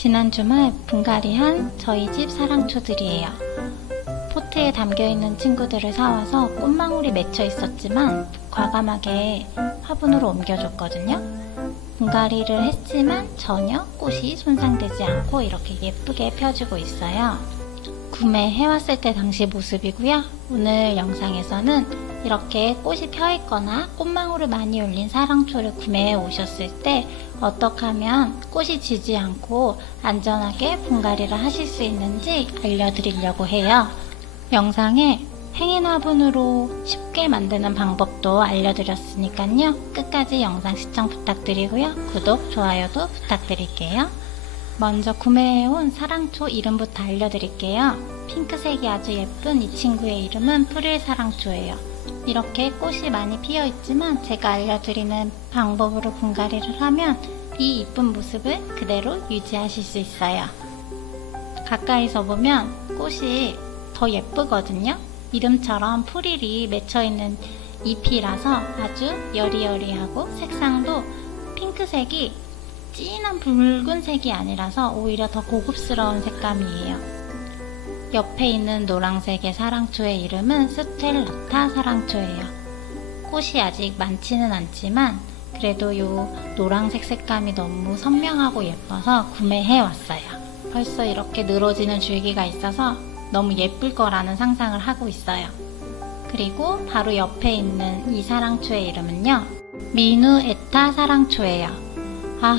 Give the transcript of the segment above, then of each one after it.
지난 주말 분갈이한 저희 집 사랑초들이에요. 포트에 담겨있는 친구들을 사와서 꽃망울이 맺혀 있었지만 과감하게 화분으로 옮겨줬거든요. 분갈이를 했지만 전혀 꽃이 손상되지 않고 이렇게 예쁘게 펴지고 있어요. 구매해왔을 때 당시 모습이고요. 오늘 영상에서는 이렇게 꽃이 펴있거나 꽃망울을 많이 올린 사랑초를 구매해 오셨을 때 어떻게 하면 꽃이 지지 않고 안전하게 분갈이를 하실 수 있는지 알려드리려고 해요. 영상에 행인 화분으로 쉽게 만드는 방법도 알려드렸으니까요. 끝까지 영상 시청 부탁드리고요. 구독, 좋아요도 부탁드릴게요. 먼저 구매해온 사랑초 이름부터 알려드릴게요. 핑크색이 아주 예쁜 이 친구의 이름은 프릴 사랑초예요. 이렇게 꽃이 많이 피어있지만 제가 알려드리는 방법으로 분갈이를 하면 이 이쁜 모습을 그대로 유지하실 수 있어요. 가까이서 보면 꽃이 더 예쁘거든요. 이름처럼 프릴이 맺혀있는 잎이라서 아주 여리여리하고 색상도 핑크색이 진한 붉은색이 아니라서 오히려 더 고급스러운 색감이에요. 옆에 있는 노란색의 사랑초의 이름은 스텔라타 사랑초예요. 꽃이 아직 많지는 않지만 그래도 이 노란색 색감이 너무 선명하고 예뻐서 구매해왔어요. 벌써 이렇게 늘어지는 줄기가 있어서 너무 예쁠 거라는 상상을 하고 있어요. 그리고 바로 옆에 있는 이 사랑초의 이름은요, 미누에타 사랑초예요.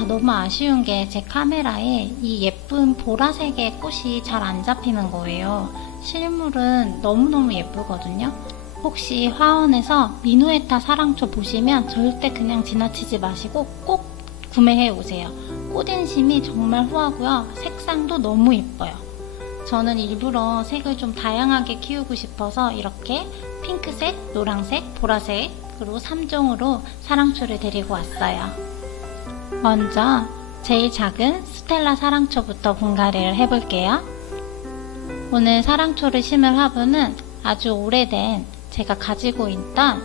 너무 아쉬운 게 제 카메라에 이 예쁜 보라색의 꽃이 잘 안 잡히는 거예요. 실물은 너무너무 예쁘거든요. 혹시 화원에서 미누에타 사랑초 보시면 절대 그냥 지나치지 마시고 꼭 구매해 오세요. 꽃인심이 정말 후하고요. 색상도 너무 예뻐요. 저는 일부러 색을 좀 다양하게 키우고 싶어서 이렇게 핑크색, 노란색, 보라색으로 3종으로 사랑초를 데리고 왔어요. 먼저 제일 작은 스텔라 사랑초부터 분갈이를 해볼게요. 오늘 사랑초를 심을 화분은 아주 오래된 제가 가지고 있던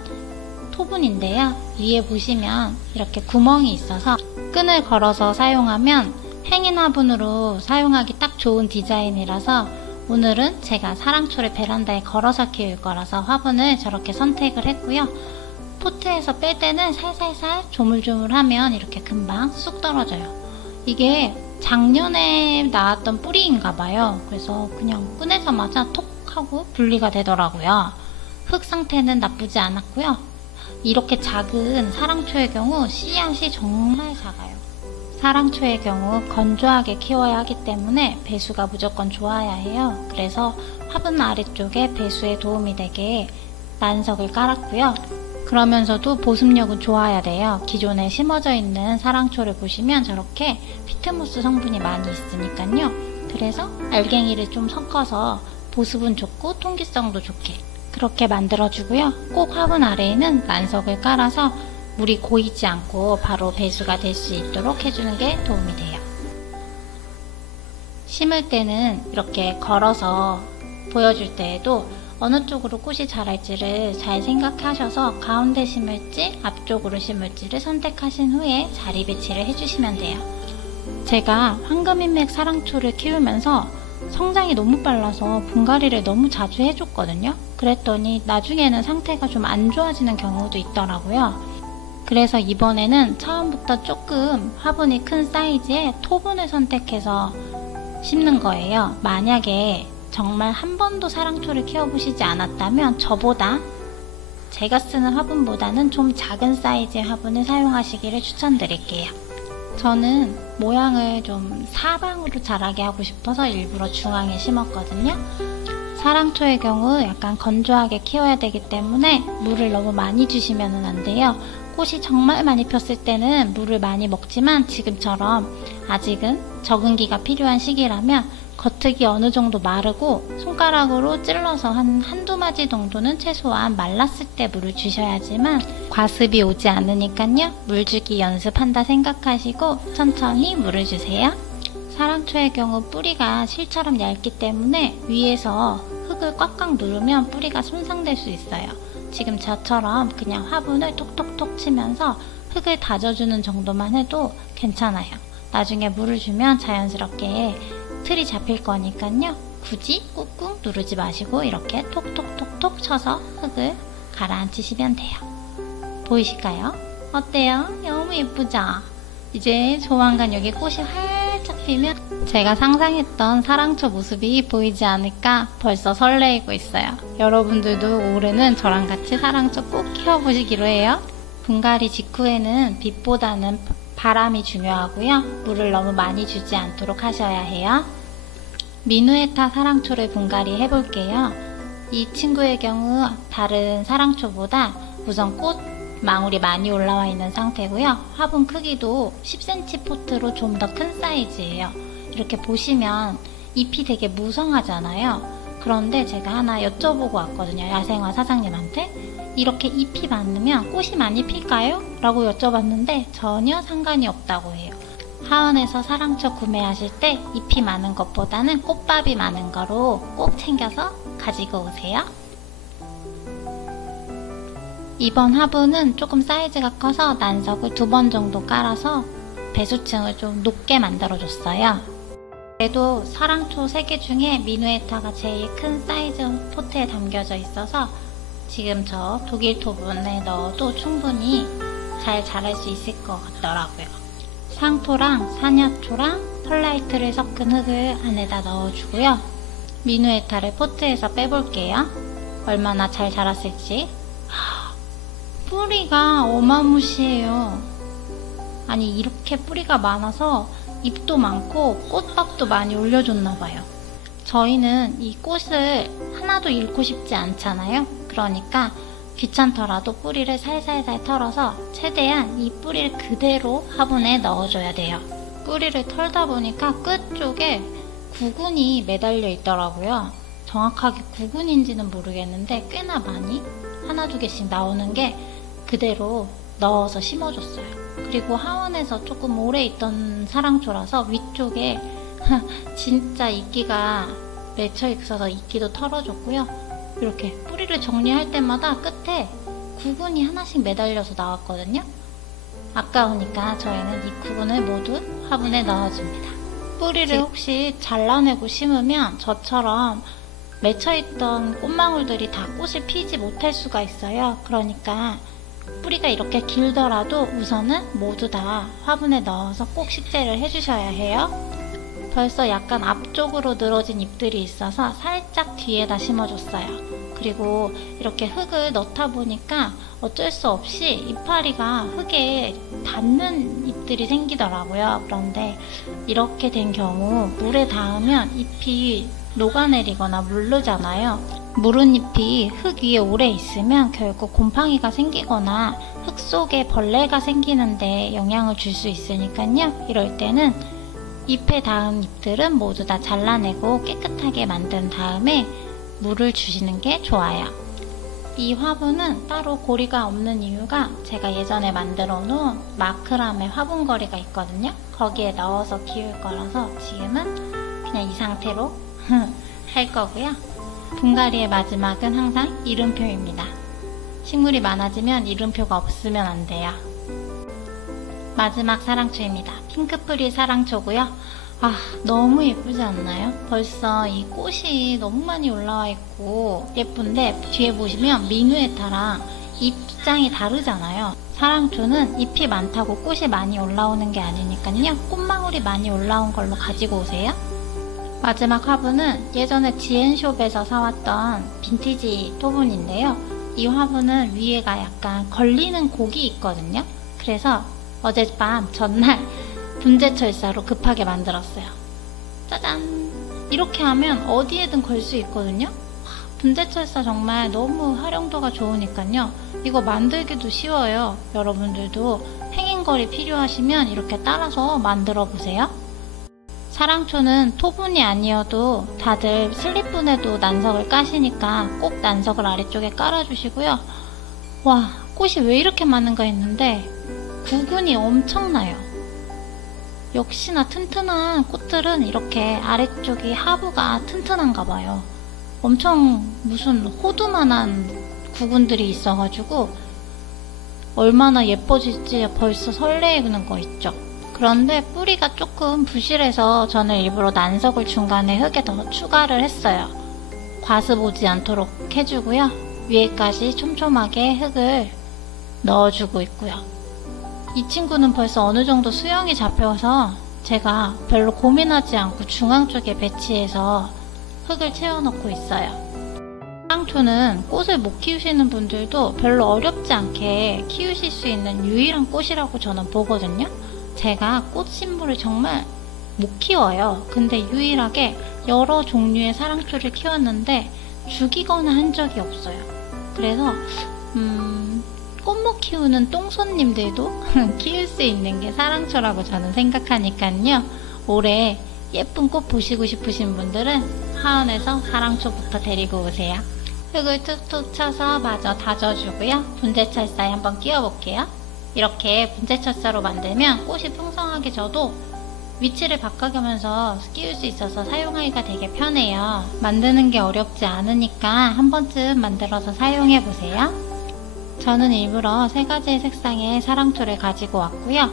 토분인데요. 위에 보시면 이렇게 구멍이 있어서 끈을 걸어서 사용하면 행인 화분으로 사용하기 딱 좋은 디자인이라서 오늘은 제가 사랑초를 베란다에 걸어서 키울 거라서 화분을 저렇게 선택을 했고요. 포트에서 뺄 때는 살살살 조물조물하면 이렇게 금방 쑥 떨어져요. 이게 작년에 나왔던 뿌리인가 봐요. 그래서 그냥 꺼내자마자 톡 하고 분리가 되더라고요. 흙 상태는 나쁘지 않았고요. 이렇게 작은 사랑초의 경우 씨앗이 정말 작아요. 사랑초의 경우 건조하게 키워야 하기 때문에 배수가 무조건 좋아야 해요. 그래서 화분 아래쪽에 배수에 도움이 되게 난석을 깔았고요. 그러면서도 보습력은 좋아야 돼요. 기존에 심어져 있는 사랑초를 보시면 저렇게 피트모스 성분이 많이 있으니까요. 그래서 알갱이를 좀 섞어서 보습은 좋고 통기성도 좋게 그렇게 만들어주고요. 꼭 화분 아래에는 난석을 깔아서 물이 고이지 않고 바로 배수가 될 수 있도록 해주는 게 도움이 돼요. 심을 때는 이렇게 걸어서 보여줄 때에도 어느 쪽으로 꽃이 자랄지를 잘 생각하셔서 가운데 심을지 앞쪽으로 심을지를 선택하신 후에 자리 배치를 해주시면 돼요. 제가 황금인맥 사랑초를 키우면서 성장이 너무 빨라서 분갈이를 너무 자주 해줬거든요. 그랬더니 나중에는 상태가 좀 안 좋아지는 경우도 있더라고요. 그래서 이번에는 처음부터 조금 화분이 큰 사이즈의 토분을 선택해서 심는 거예요. 만약에 정말 한 번도 사랑초를 키워보시지 않았다면 저보다 제가 쓰는 화분보다는 좀 작은 사이즈의 화분을 사용하시기를 추천드릴게요. 저는 모양을 좀 사방으로 자라게 하고 싶어서 일부러 중앙에 심었거든요. 사랑초의 경우 약간 건조하게 키워야 되기 때문에 물을 너무 많이 주시면 안 돼요. 꽃이 정말 많이 폈을 때는 물을 많이 먹지만 지금처럼 아직은 적응기가 필요한 시기라면 겉흙이 어느 정도 마르고 손가락으로 찔러서 한두 마디 정도는 최소한 말랐을 때 물을 주셔야지만 과습이 오지 않으니까요. 물주기 연습한다 생각하시고 천천히 물을 주세요. 사랑초의 경우 뿌리가 실처럼 얇기 때문에 위에서 흙을 꽉꽉 누르면 뿌리가 손상될 수 있어요. 지금 저처럼 그냥 화분을 톡톡톡 치면서 흙을 다져주는 정도만 해도 괜찮아요. 나중에 물을 주면 자연스럽게 틀이 잡힐 거니까요. 굳이 꾹꾹 누르지 마시고 이렇게 톡톡톡톡 쳐서 흙을 가라앉히시면 돼요. 보이실까요? 어때요? 너무 예쁘죠? 이제 조만간 여기 꽃이 활짝 피면 제가 상상했던 사랑초 모습이 보이지 않을까 벌써 설레이고 있어요. 여러분들도 올해는 저랑 같이 사랑초 꼭 키워보시기로 해요. 분갈이 직후에는 빛보다는 바람이 중요하고요. 물을 너무 많이 주지 않도록 하셔야 해요. 미누에타 사랑초를 분갈이 해볼게요. 이 친구의 경우 다른 사랑초보다 우선 꽃 망울이 많이 올라와 있는 상태고요. 화분 크기도 10cm 포트로 좀 더 큰 사이즈예요. 이렇게 보시면 잎이 되게 무성하잖아요. 그런데 제가 하나 여쭤보고 왔거든요. 야생화 사장님한테. 이렇게 잎이 많으면 꽃이 많이 필까요? 라고 여쭤봤는데 전혀 상관이 없다고 해요. 하원에서 사랑초 구매하실 때 잎이 많은 것보다는 꽃밥이 많은 거로 꼭 챙겨서 가지고 오세요. 이번 화분은 조금 사이즈가 커서 난석을 2번 정도 깔아서 배수층을 좀 높게 만들어줬어요. 그래도 사랑초 3개 중에 미누에타가 제일 큰 사이즈 포트에 담겨져 있어서 지금 저 독일 토분에 넣어도 충분히 잘 자랄 수 있을 것 같더라고요. 상토랑 산야초랑 펄라이트를 섞은 흙을 안에다 넣어주고요. 미누에타를 포트에서 빼볼게요. 얼마나 잘 자랐을지. 뿌리가 어마무시해요. 아니 이렇게 뿌리가 많아서 잎도 많고 꽃밥도 많이 올려줬나봐요. 저희는 이 꽃을 하나도 잃고 싶지 않잖아요. 그러니까 귀찮더라도 뿌리를 살살살 털어서 최대한 이 뿌리를 그대로 화분에 넣어줘야 돼요. 뿌리를 털다 보니까 끝 쪽에 구근이 매달려 있더라고요. 정확하게 구근인지는 모르겠는데 꽤나 많이 하나 두 개씩 나오는 게 그대로 넣어서 심어줬어요. 그리고 하원에서 조금 오래 있던 사랑초라서 위쪽에 진짜 이끼가 맺혀 있어서 이끼도 털어줬고요. 이렇게 뿌리를 정리할 때마다 끝에 구근이 하나씩 매달려서 나왔거든요. 아까우니까 저희는 이 구근을 모두 화분에 넣어줍니다. 뿌리를 혹시 잘라내고 심으면 저처럼 맺혀있던 꽃망울들이 다 꽃을 피지 못할 수가 있어요. 그러니까 뿌리가 이렇게 길더라도 우선은 모두 다 화분에 넣어서 꼭 식재를 해주셔야 해요. 벌써 약간 앞쪽으로 늘어진 잎들이 있어서 살짝 뒤에다 심어줬어요. 그리고 이렇게 흙을 넣다 보니까 어쩔 수 없이 이파리가 흙에 닿는 잎들이 생기더라고요. 그런데 이렇게 된 경우 물에 닿으면 잎이 녹아내리거나 물르잖아요. 무른 잎이 흙 위에 오래 있으면 결국 곰팡이가 생기거나 흙 속에 벌레가 생기는데 영향을 줄 수 있으니까요. 이럴 때는 잎에 닿은 잎들은 모두 다 잘라내고 깨끗하게 만든 다음에 물을 주시는 게 좋아요. 이 화분은 따로 고리가 없는 이유가 제가 예전에 만들어 놓은 마크라메 화분거리가 있거든요. 거기에 넣어서 키울 거라서 지금은 그냥 이 상태로 할 거고요. 분갈이의 마지막은 항상 이름표입니다. 식물이 많아지면 이름표가 없으면 안 돼요. 마지막 사랑초입니다. 핑크프리 사랑초고요. 너무 예쁘지 않나요? 벌써 이 꽃이 너무 많이 올라와 있고 예쁜데 뒤에 보시면 미누에타랑 잎장이 다르잖아요. 사랑초는 잎이 많다고 꽃이 많이 올라오는 게 아니니까요. 꽃망울이 많이 올라온 걸로 가지고 오세요. 마지막 화분은 예전에 지엔숍에서 사왔던 빈티지 토분인데요. 이 화분은 위에가 약간 걸리는 곡이 있거든요. 그래서 어젯밤 전날 분재철사로 급하게 만들었어요. 짜잔! 이렇게 하면 어디에든 걸 수 있거든요. 분재철사 정말 너무 활용도가 좋으니까요. 이거 만들기도 쉬워요. 여러분들도 행인걸이 필요하시면 이렇게 따라서 만들어 보세요. 사랑초는 토분이 아니어도 다들 슬립분에도 난석을 까시니까 꼭 난석을 아래쪽에 깔아주시고요. 와, 꽃이 왜 이렇게 많은가 했는데 구근이 엄청나요. 역시나 튼튼한 꽃들은 이렇게 아래쪽이 하부가 튼튼한가 봐요. 엄청 무슨 호두만한 구근들이 있어가지고 얼마나 예뻐질지 벌써 설레는 거 있죠. 그런데 뿌리가 조금 부실해서 저는 일부러 난석을 중간에 흙에 더 추가를 했어요. 과습 오지 않도록 해주고요. 위에까지 촘촘하게 흙을 넣어주고 있고요. 이 친구는 벌써 어느 정도 수영이 잡혀서 제가 별로 고민하지 않고 중앙 쪽에 배치해서 흙을 채워넣고 있어요. 사랑초는 꽃을 못 키우시는 분들도 별로 어렵지 않게 키우실 수 있는 유일한 꽃이라고 저는 보거든요. 제가 꽃식물을 정말 못 키워요. 근데 유일하게 여러 종류의 사랑초를 키웠는데 죽이거나 한 적이 없어요. 그래서 꽃못 키우는 똥손님들도 키울 수 있는 게 사랑초라고 저는 생각하니까요. 올해 예쁜 꽃 보시고 싶으신 분들은 하원에서 사랑초부터 데리고 오세요. 흙을 툭툭 쳐서 마저 다져주고요. 분재철사에 한번 끼워볼게요. 이렇게 분재철사로 만들면 꽃이 풍성하게 져도 위치를 바꿔가면서 끼울 수 있어서 사용하기가 되게 편해요. 만드는 게 어렵지 않으니까 한 번쯤 만들어서 사용해보세요. 저는 일부러 3가지의 색상의 사랑초를 가지고 왔고요.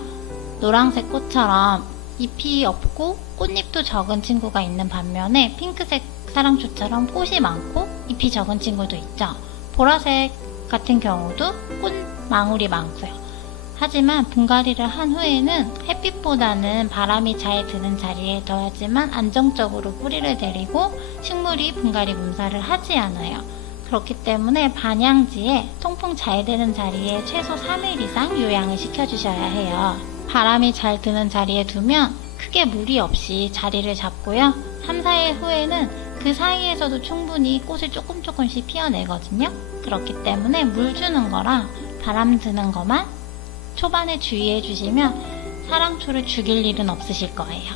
노란색 꽃처럼 잎이 없고 꽃잎도 적은 친구가 있는 반면에 핑크색 사랑초처럼 꽃이 많고 잎이 적은 친구도 있죠. 보라색 같은 경우도 꽃망울이 많고요. 하지만 분갈이를 한 후에는 햇빛보다는 바람이 잘 드는 자리에 둬야지만 안정적으로 뿌리를 내리고 식물이 분갈이 몸살을 하지 않아요. 그렇기 때문에 반양지에 통풍 잘 되는 자리에 최소 3일 이상 요양을 시켜주셔야 해요. 바람이 잘 드는 자리에 두면 크게 무리 없이 자리를 잡고요. 3, 4일 후에는 그 사이에서도 충분히 꽃을 조금씩 피어내거든요. 그렇기 때문에 물 주는 거랑 바람 드는 것만 초반에 주의해 주시면 사랑초를 죽일 일은 없으실 거예요.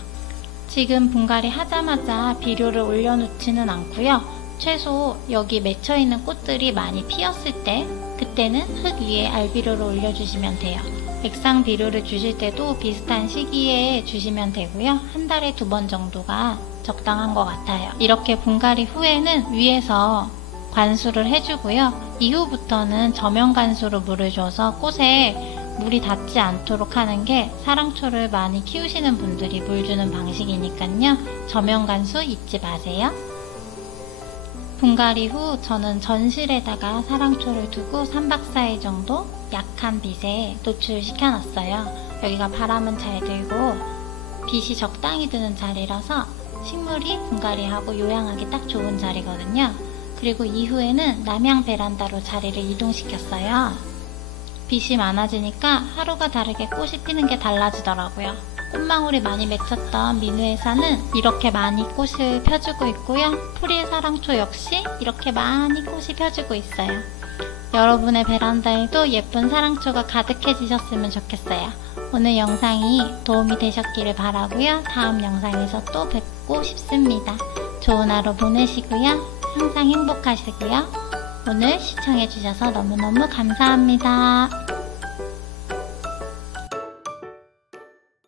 지금 분갈이 하자마자 비료를 올려놓지는 않고요. 최소 여기 맺혀있는 꽃들이 많이 피었을 때 그때는 흙 위에 알비료를 올려주시면 돼요. 액상 비료를 주실 때도 비슷한 시기에 주시면 되고요. 한 달에 2번 정도가 적당한 것 같아요. 이렇게 분갈이 후에는 위에서 관수를 해주고요. 이후부터는 저면 관수로 물을 줘서 꽃에 물이 닿지 않도록 하는 게 사랑초를 많이 키우시는 분들이 물 주는 방식이니까요. 저면 관수 잊지 마세요. 분갈이 후 저는 전실에다가 사랑초를 두고 3박 4일 정도 약한 빛에 노출시켜 놨어요. 여기가 바람은 잘 들고 빛이 적당히 드는 자리라서 식물이 분갈이하고 요양하기 딱 좋은 자리거든요. 그리고 이후에는 남향 베란다로 자리를 이동시켰어요. 빛이 많아지니까 하루가 다르게 꽃이 피는 게 달라지더라고요. 꽃망울이 많이 맺혔던 민우에서는 이렇게 많이 꽃을 펴주고 있고요. 프릴 사랑초 역시 이렇게 많이 꽃이 펴주고 있어요. 여러분의 베란다에도 예쁜 사랑초가 가득해지셨으면 좋겠어요. 오늘 영상이 도움이 되셨기를 바라고요. 다음 영상에서 또 뵙고 싶습니다. 좋은 하루 보내시고요. 항상 행복하시고요. 오늘 시청해주셔서 너무너무 감사합니다.